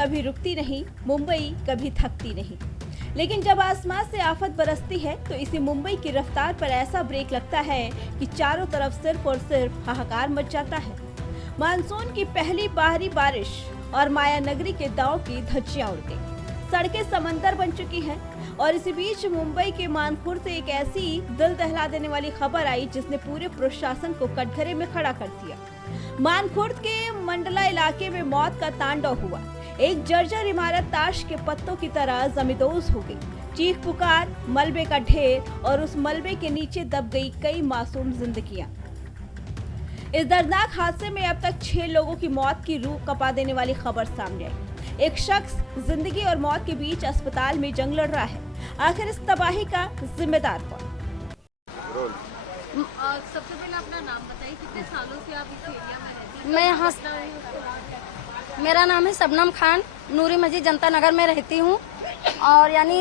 कभी रुकती नहीं, मुंबई कभी थकती नहीं। लेकिन जब आसमान से आफत बरसती है तो इसी मुंबई की रफ्तार पर ऐसा ब्रेक लगता है कि चारों तरफ सिर्फ और सिर्फ हाहाकार मच जाता है। मानसून की पहली बाहरी बारिश और माया नगरी के दांव की धज्जियां उड़ गई, सड़कें समंदर बन चुकी हैं। और इसी बीच मुंबई के मानखुर से एक ऐसी दिल दहला देने वाली खबर आई जिसने पूरे प्रशासन को कटघरे में खड़ा कर दिया। मानखुर्द के मंडला इलाके में मौत का तांडव हुआ। एक जर्जर इमारत ताश के पत्तों की तरह जमींदोज हो गई। चीख पुकार, मलबे का ढेर और उस मलबे के नीचे दब गई कई मासूम जिंदगियां। इस दर्दनाक हादसे में अब तक 6 लोगों की मौत की रूह कपा देने वाली खबर सामने आई। एक शख्स जिंदगी और मौत के बीच अस्पताल में जंग लड़ रहा है। आखिर इस तबाही का जिम्मेदार कौन? सबसे पहले अपना नाम बताइए, कितने सालों से आप इस एरिया में रहती हैं? मैं यहाँ, मेरा नाम है शबनम खान, नूरी मस्जिद जनता नगर में रहती हूँ। और यानी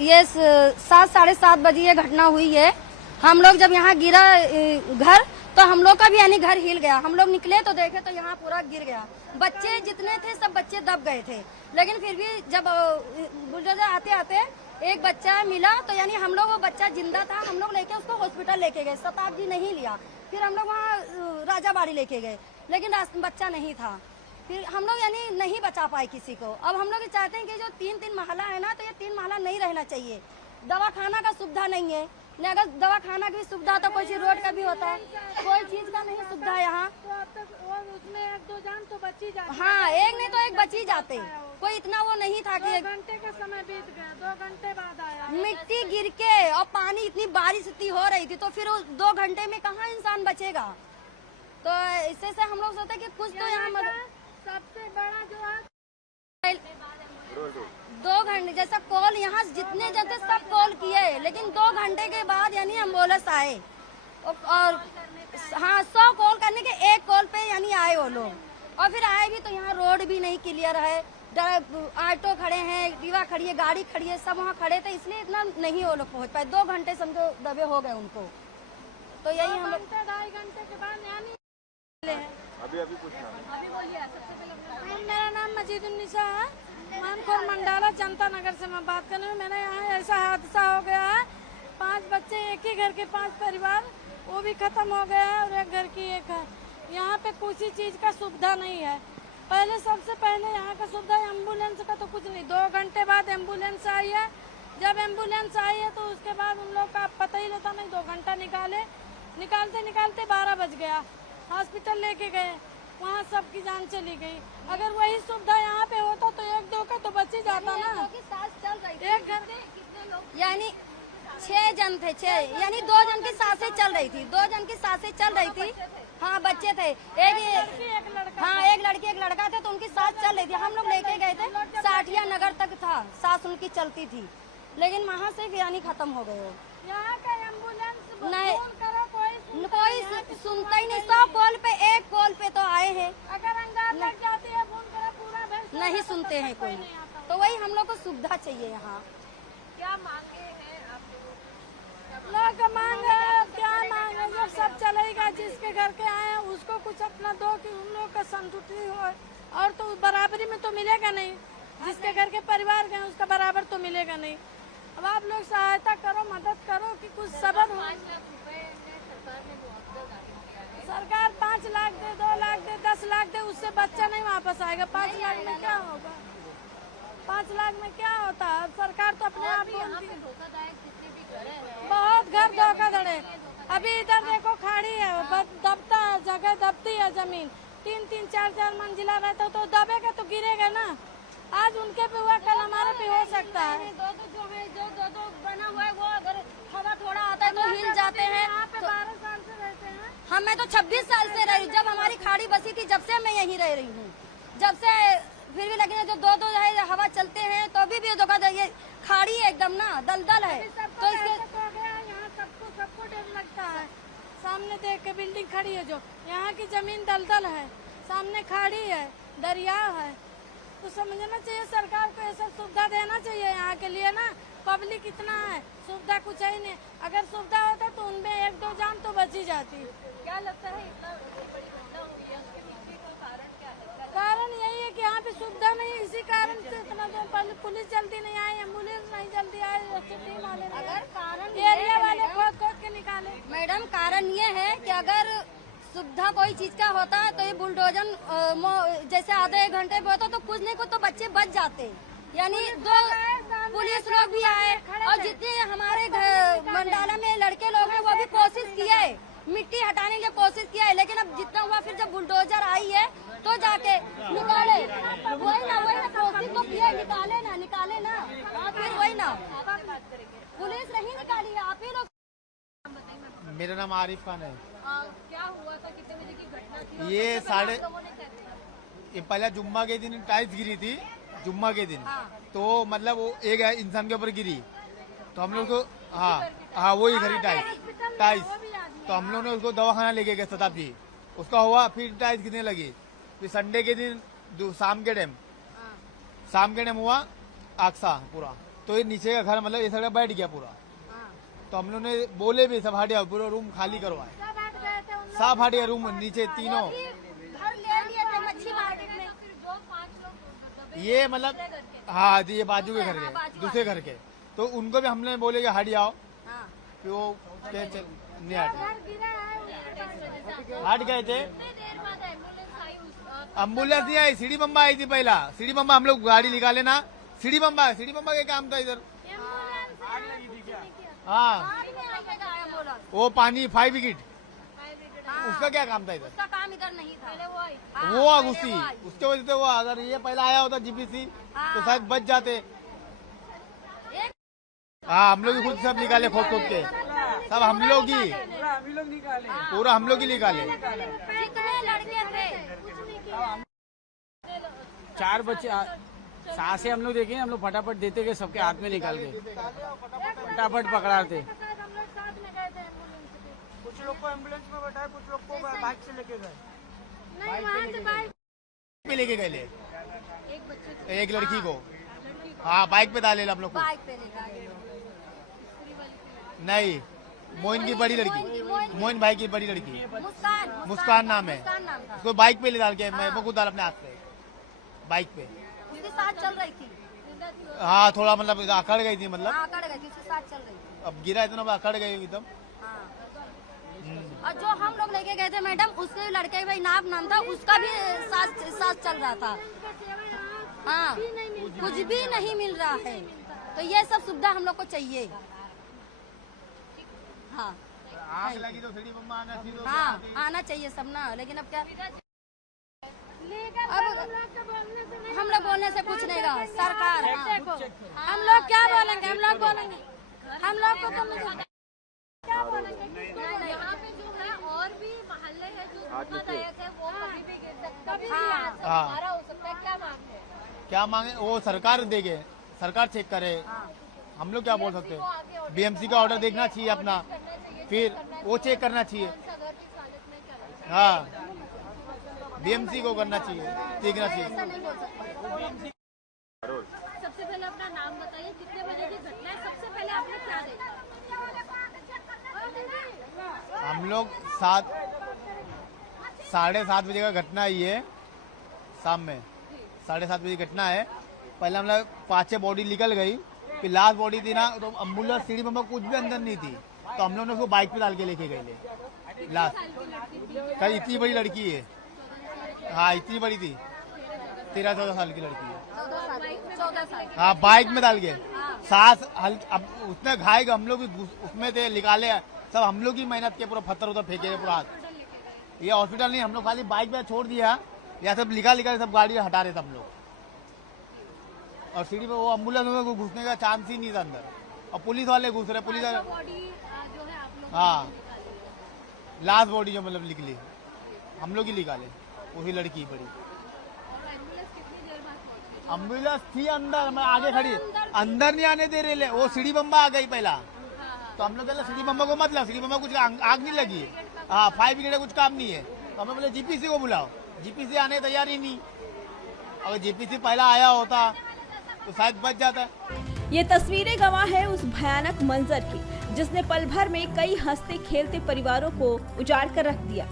ये 7 साढ़े 7 बजे ये घटना हुई है। हम लोग जब यहाँ गिरा घर तो हम लोग का भी यानी घर हिल गया। हम लोग निकले तो देखे तो यहाँ पूरा गिर गया। बच्चे जितने थे सब बच्चे दब गए थे, लेकिन फिर भी जब बुलडोजर आते आते एक बच्चा मिला तो यानी हम लोग, वो बच्चा जिंदा था, हम लोग लेके उसको हॉस्पिटल लेके गए। शताब्दी नहीं लिया, फिर हम लोग वहाँ राजाबाड़ी लेके गए, लेकिन बच्चा नहीं था। फिर हम लोग यानी नहीं बचा पाए किसी को। अब हम लोग चाहते हैं कि जो 3-3 महला है ना, तो ये 3 महला नहीं रहना चाहिए। दवाखाना का सुविधा नहीं है, नहीं अगर दवाखाना की सुविधा तो कोई चीज रोड का भी होता है, कोई चीज का नहीं सुविधा है यहाँ। तो अब तक उसमें 1-2 जान तो बची जाती। हाँ, एक नहीं तो एक बची जाते। कोई इतना वो नहीं था कि 2 घंटे का समय बीत गया, 2 घंटे बाद आया। मिट्टी गिर के और पानी, इतनी बारिश इतनी हो रही थी तो फिर 2 घंटे में कहाँ इंसान बचेगा। तो इससे से हम लोग सोचते कि कुछ तो यहाँ सबसे बड़ा जो है 2 घंटे जैसा कॉल, यहाँ जितने जन थे सब कॉल किए, लेकिन 2 घंटे के बाद यानी एम्बुलेंस आए। और हाँ, 100 कॉल करने के 1 कॉल पे यानी आए वो लोग। और फिर आए भी तो यहाँ रोड भी नहीं क्लियर है, ऑटो खड़े हैं, दीवा खड़ी है, गाड़ी खड़ी है, सब वहाँ खड़े थे, इसलिए इतना नहीं वो लोग पहुँच पाए। 2 घंटे समझो दबे हो गए उनको। तो यही हम लोग 2-2.5 घंटे के बाद यानी अभी पूछना। अभी बोलिए। सबसे पहले मेरा नाम मजीदुन्निसा है, मानखुर मंडाला जनता नगर से मैं बात कर रही हूँ। मैंने यहाँ ऐसा हादसा हो गया है, 5 बच्चे, एक ही घर के 5 परिवार, वो भी खत्म हो गया है और एक घर की एक है। यहाँ पे कुछ ही चीज का सुविधा नहीं है। पहले सबसे पहले यहाँ का सुविधा एम्बुलेंस का तो कुछ नहीं। 2 घंटे बाद एम्बुलेंस आई है। जब एम्बुलेंस आई है तो उसके बाद उन लोग का पता ही लेता नहीं, 2 घंटा निकालते निकालते 12 बज गया। हॉस्पिटल लेके गए, वहाँ सबकी जान चली गई। अगर वही सुविधा यहाँ पे होता तो 1-2 का तो बच ही जाता ना। एक घर यानी 6 जन थे, 6 यानी 2 जन की सांसें चल रही थी, 2 जन की सांसें चल रही थी। हाँ, बच्चे थे, एक लड़का। हाँ, एक लड़की एक लड़का थे, तो उनकी सांस चल रही थी। हम लोग लेके गए थे, साठिया नगर तक था, सांस उनकी चलती थी, लेकिन वहाँ से यानी खत्म हो गए। यहाँ का एम्बुलेंस नहीं, कोई सुनता ही नहीं। 100 कॉल पे 1 कॉल पे तो आए हैं, अगर अंगार लग जाती है फोन करो, पूरा नहीं सुनते हैं कोई। तो वही हम लोग को सुविधा चाहिए यहाँ। क्या मांगे हैं आप लोग मांगे, क्या मांगे, जब सब चलेगा, जिसके घर के आए हैं उसको कुछ अपना दो कि उन लोग का संतुष्टि हो। और तो बराबरी में तो मिलेगा नहीं, जिसके घर के परिवार गए उसका बराबर तो मिलेगा नहीं। अब आप लोग सहायता करो, मदद करो कि कुछ सबब हो। 5 लाख रुपए सरकार ने मुआवजा जारी किया है। सरकार 5 लाख दे, 2 लाख दे, 10 लाख दे, उससे बच्चा नहीं वापस आएगा। 5 लाख में क्या होगा? 5 लाख में क्या होता है? सरकार तो अपने आप बोलती है। धोखादायक जितने भी घर हैं, बहुत घर धोखाधड़ी। अभी इधर देखो खाड़ी है, दबता है, जगह दबती है जमीन। 3-3, 4-4 मंजिला रहता तो दबेगा तो गिरेगा ना। आज उनके पे हुआ, कल हमारे पे हो सकता है। जो बना हुआ है वो अगर हवा थोड़ा आता है तो हिल जाते हैं। यहाँ पे 12 साल से रहते हैं। मैं तो 26 साल से रही, जब हमारी खाड़ी बसी थी जब से मैं यहीं रह रही हूँ। जब से फिर भी लेकिन जो 2-2 है हवा चलते हैं तो अभी भी धोखा, ये खाड़ी है एकदम ना, दलदल है। तो इसके यहाँ सबको डर लगता है। सामने देख के बिल्डिंग खड़ी है, जो यहाँ की जमीन दलदल है, सामने खाड़ी है, दरिया है। तो समझना चाहिए सरकार को, ये सब सुविधा देना चाहिए यहाँ के लिए ना। पब्लिक इतना है, सुविधा कुछ है ही नहीं। अगर सुविधा होता तो उनमें 1-2 जान तो बच ही जाती। क्या लगता है इतना बड़ी घटना हुई है, उसके पीछे का कारण क्या है? कारण यही है कि यहाँ पे सुविधा नहीं, इसी कारण से इतना देर पहले पुलिस जल्दी नहीं आई, एम्बुलेंस नहीं जल्दी आई, टीम वाले नहीं आए। कारण एरिया वाले खोद खोद के निकाले। मैडम कारण ये है कि अगर सुविधा कोई चीज का होता है तो ये बुलडोजन जैसे आधे एक घंटे में होता तो कुछ नहीं कुछ तो बच्चे बच जाते। यानी दो पुलिस लोग भी आए और जितने हमारे मंडाला में लड़के लोग हैं वो भी कोशिश किए, मिट्टी हटाने की कोशिश किया है, लेकिन अब जितना हुआ फिर जब बुलडोजर आई है तो जाके निकाले। वही ना कोशिश तो किया, निकाले ना और फिर वही ना पुलिस नहीं निकाली है, आप ही लोग। मेरा नाम आरिफ खान है। क्या हुआ था, कितने बजे की घटना थी? ये पहला जुम्मा के दिन टाइल्स गिरी थी, जुम्मा के दिन। तो मतलब वो एक इंसान के ऊपर गिरी तो हम लोग को हाँ वही घरी टाइल्स तो हम लोग ने उसको दवाखाना लेके गए शताब्दी, उसका हुआ फिर टाइल्स गिरने लगी। फिर संडे के दिन शाम के टाइम हुआ आक्सा पूरा, तो ये नीचे का घर मतलब ये सड़क बैठ गया पूरा। तो हम लोग ने बोले भी सब हटिया, पूरा रूम खाली करवाए, सब हटिया रूम नीचे तीनों। घर ले लिए थे मच्छी मार्केट में। ये मतलब हाँ ये बाजू के घर के दूसरे घर के, तो उनको भी हमने बोले कि हट जाओ, फिर वो नहीं हट गए थे। एम्बुलेंस नहीं आई, सीढ़ी बम्बा आई थी पहला, सीढ़ी बम्बा हम लोग गाड़ी निकाले ना, सीढ़ी बम्बा के काम था इधर। हाँ वो पानी 5 ब्रिगेड उसका क्या काम था इधर? उसका काम इधर नहीं था, वो घुसी उसके वजह से वो, अगर ये पहला आया होता जीपीसी तो शायद बच जाते। हाँ हम लोग खुद सब निकाले खोद के, सब हम लोग ही पूरा हम लोग ही निकाले। जितने लड़के थे 4 बच्चे साथ से हम लोग देखे, हम लोग फटाफट देते गए, सबके हाथ में निकाल के फटाफट पकड़ाते। कुछ लोग को एम्बुलेंस में बैठाए, कुछ लोग को बाइक से लेके गए। नहीं वहाँ से बाइक पे लेके गए एक लड़की को, हाँ बाइक पे डाले हम लोग को। बाइक पे निकाले। नहीं मोइन की बड़ी लड़की, मोइन भाई की बड़ी लड़की मुस्कान नाम है, उसको बाइक पे ले डाल के मैं खुद डाल अपने हाथ पे बाइक पे, उसके साथ चल रही थी। हाँ थोड़ा मतलब अकड़ गई थी, मतलब हाँ, अकड़ गई थी, उसके साथ चल रही थी। अब गिरा इतना अकड़ गई एकदम। और जो हम लोग लेके गए थे मैडम, उसके लड़के का नाम था, उसका भी साथ चल रहा था। हाँ कुछ भी नहीं मिल रहा है, तो ये सब सुविधा हम लोग को चाहिए। हाँ आग लगी तो सीढ़ी बम्बा आना चाहिए, हाँ आना चाहिए सब ना, लेकिन अब क्या, अब हम लोग बोलने से कुछ नहीं गा सरकार। हम लोग क्या बोलेंगे, हम लोग को तो क्या बोलेंगे। यहाँ पे जो है और भी मोहल्ले हैं जो धोखादायक है, वो कभी भी गिर सकते हैं, हाँ हमारा हो सकता है। क्या मांग है? क्या मांगे वो सरकार देगे, सरकार चेक करे, हम लोग क्या बोल सकते हैं। बीएमसी का ऑर्डर देखना चाहिए अपना, फिर वो चेक करना चाहिए। हाँ बीएमसी को करना चाहिए, देखना चाहिए। सबसे पहले अपना नाम बताइए, कितने बजे की घटना है, सबसे पहले आपने क्या देखा? हम लोग 7:30 बजे का घटना है, ये शाम में 7:30 बजे घटना है। पहले हम लोग 5-6 बॉडी निकल गई, फिर लास्ट बॉडी थी ना, तो एम्बुलेंस सीढ़ी में कुछ भी अंदर नहीं थी, तो हम लोग ने उसको बाइक पे डाल के लेके गए लास्ट। कल इतनी बड़ी लड़की है, हाँ इतनी बड़ी थी, 13-14 साल की लड़की है। 14 साल। हाँ बाइक में डाल के सांस अब उसने घायल, हम लोग भी उसमें थे, निकाले सब हम लोग ही मेहनत के, पूरा पत्थर उधर फेंके पूरा हाथ। ये हॉस्पिटल नहीं, हम लोग खाली बाइक में छोड़ दिया, या सब निकाल सब गाड़ी हटा रहे थे हम लोग। और सीढ़ी पे वो एम्बुलेंस में घुसने का चांस ही नहीं था अंदर, और पुलिस वाले घुस रहे, पुलिस वाले। हाँ लास्ट बॉडी जो मतलब निकली हम लोग ही निकाले, वही लड़की बड़ी। एम्बुलेंस थी अंदर, मैं आगे खड़ी, अंदर नहीं आने दे रहे, वो सीढ़ी बम्बा आ गई पहला, तो हम लोग सीढ़ी बम्बा को मत लाओ, सीढ़ी बम्बा कुछ आग नहीं लगी, हाँ 5 ब्रिगेड कुछ काम नहीं है, तो हमें बोले जीपीसी को बुलाओ, जीपीसी आने तैयार ही नहीं। अगर जीपीसी पहला आया होता तो शायद बच जाता। ये तस्वीरें गवाह है उस भयानक मंजर की, जिसने पल भर में कई हंसते खेलते परिवारों को उजाड़ कर रख दिया।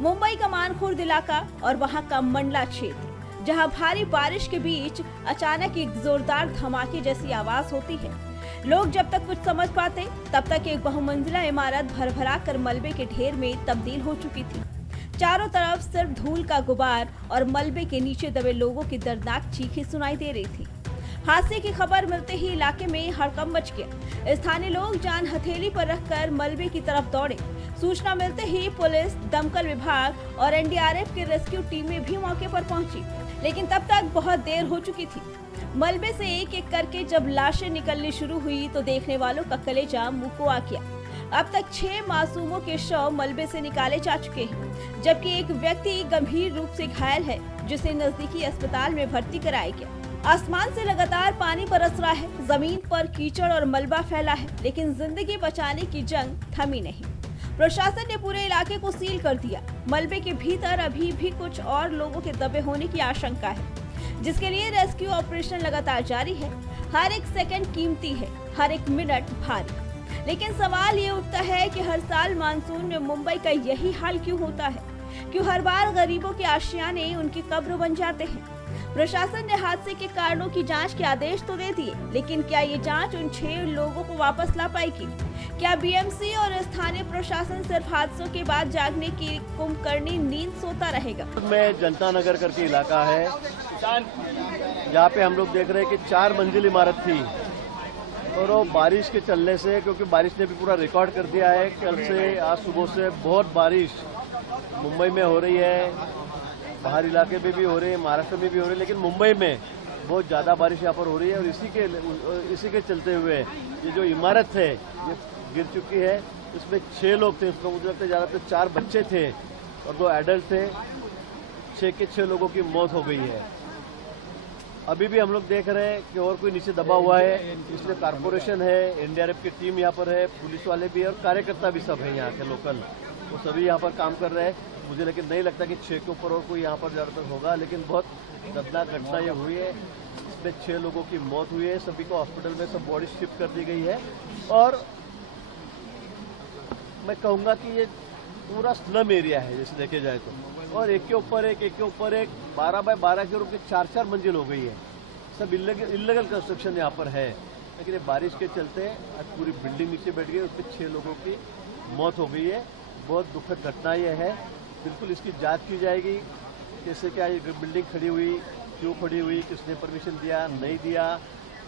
मुंबई का मानखुर्द इलाका और वहां का मंडला क्षेत्र जहां भारी बारिश के बीच अचानक एक जोरदार धमाके जैसी आवाज होती है। लोग जब तक कुछ समझ पाते तब तक एक बहुमंजिला इमारत भरभरा कर मलबे के ढेर में तब्दील हो चुकी थी। चारों तरफ सिर्फ धूल का गुबार और मलबे के नीचे दबे लोगों की दर्दनाक चीखें सुनाई दे रही थी। हादसे की खबर मिलते ही इलाके में हड़कंप मच गया। स्थानीय लोग जान हथेली पर रखकर मलबे की तरफ दौड़े। सूचना मिलते ही पुलिस, दमकल विभाग और एनडीआरएफ की रेस्क्यू टीमें भी मौके पर पहुंची, लेकिन तब तक बहुत देर हो चुकी थी। मलबे से एक एक करके जब लाशें निकलनी शुरू हुई तो देखने वालों का कलेजा मुंह को आ गया। अब तक 6 मासूमों के शव मलबे से निकाले जा चुके हैं, जबकि एक व्यक्ति गंभीर रूप से घायल है, जिसे नजदीकी अस्पताल में भर्ती कराया गया। आसमान से लगातार पानी बरस रहा है, जमीन पर कीचड़ और मलबा फैला है, लेकिन जिंदगी बचाने की जंग थमी नहीं। प्रशासन ने पूरे इलाके को सील कर दिया। मलबे के भीतर अभी भी कुछ और लोगों के दबे होने की आशंका है, जिसके लिए रेस्क्यू ऑपरेशन लगातार जारी है। हर एक सेकंड कीमती है, हर एक मिनट भारी। लेकिन सवाल ये उठता है कि हर साल मानसून में मुंबई का यही हाल क्यों होता है? क्यों हर बार गरीबों के आशियाने उनकी कब्र बन जाते हैं? प्रशासन ने हादसे के कारणों की जांच के आदेश तो दे दिए, लेकिन क्या ये जांच उन 6 लोगों को वापस ला पाएगी? क्या बीएमसी और स्थानीय प्रशासन सिर्फ हादसों के बाद जागने की कुंभकर्णी नींद सोता रहेगा? में जनता नगर करके इलाका है, यहाँ पे हम लोग देख रहे हैं कि 4 मंजिल इमारत थी और वो बारिश के चलने से, क्योंकि बारिश ने भी पूरा रिकॉर्ड कर दिया है, कल से आज सुबह से बहुत बारिश मुंबई में हो रही है, बाहर इलाके में भी हो रही है, महाराष्ट्र में भी हो रही है, लेकिन मुंबई में बहुत ज़्यादा बारिश यहाँ पर हो रही है और इसी के चलते हुए ये जो इमारत है ये गिर चुकी है। इसमें 6 लोग थे, उसमें मुझे लगता है ज़्यादातर 4 बच्चे थे और 2 एडल्ट थे। 6 के 6 लोगों की मौत हो गई है। अभी भी हम लोग देख रहे हैं कि और कोई नीचे दबा हुआ है, इसलिए कारपोरेशन है, एनडीआरएफ की टीम यहाँ पर है, पुलिस वाले भी और कार्यकर्ता भी सब है यहाँ के लोकल, वो सभी यहाँ पर काम कर रहे हैं। मुझे लेकिन नहीं लगता कि 6 के ऊपर और कोई यहाँ पर ज़्यादातर होगा, लेकिन बहुत दर्दनाक घटना ये हुई है। इसमें 6 लोगों की मौत हुई है, सभी को हॉस्पिटल में सब बॉडी शिफ्ट कर दी गई है और मैं कहूँगा कि ये पूरा स्लम एरिया है जैसे देखे जाए तो, और एक के ऊपर एक 12 बाय 12 के रूप में 4-4 मंजिल हो गई है। सब इल्लीगल कंस्ट्रक्शन यहाँ पर है, लेकिन ये बारिश के चलते आज पूरी बिल्डिंग नीचे बैठ गई, उसमें 6 लोगों की मौत हो गई है। बहुत दुखद घटना ये है। बिल्कुल इसकी जांच की जाएगी, कैसे क्या ये बिल्डिंग खड़ी हुई, क्यों खड़ी हुई, किसने परमिशन दिया नहीं दिया,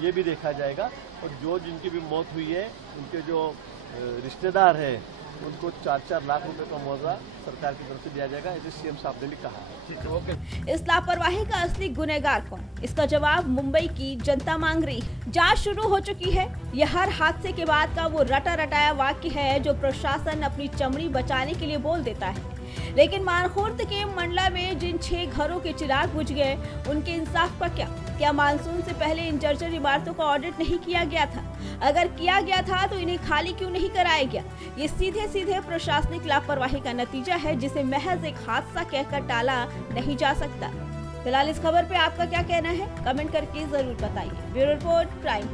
ये भी देखा जाएगा। और जो जिनकी भी मौत हुई है उनके जो रिश्तेदार हैं उनको 4-4 लाख रुपए का मुआवजा सरकार की तरफ से दिया जाएगा, ऐसे सीएम साहब ने भी कहा। इस लापरवाही का असली गुनहगार कौन? इसका जवाब मुंबई की जनता मांग रही है। जांच शुरू हो चुकी है। यह हर हादसे के बाद का वो रटा रटाया वाक्य है जो प्रशासन अपनी चमड़ी बचाने के लिए बोल देता है, लेकिन मानखुर्द के मंडला में जिन 6 घरों के चिराग बुझ गए, उनके इंसाफ का क्या मानसून से पहले इन जर्जर इमारतों का ऑडिट नहीं किया गया था? अगर किया गया था तो इन्हें खाली क्यों नहीं कराया गया? ये सीधे प्रशासनिक लापरवाही का नतीजा है, जिसे महज एक हादसा कहकर टाला नहीं जा सकता। फिलहाल इस खबर पे आपका क्या कहना है? कमेंट करके जरूर बताइए। Bureau report, prime.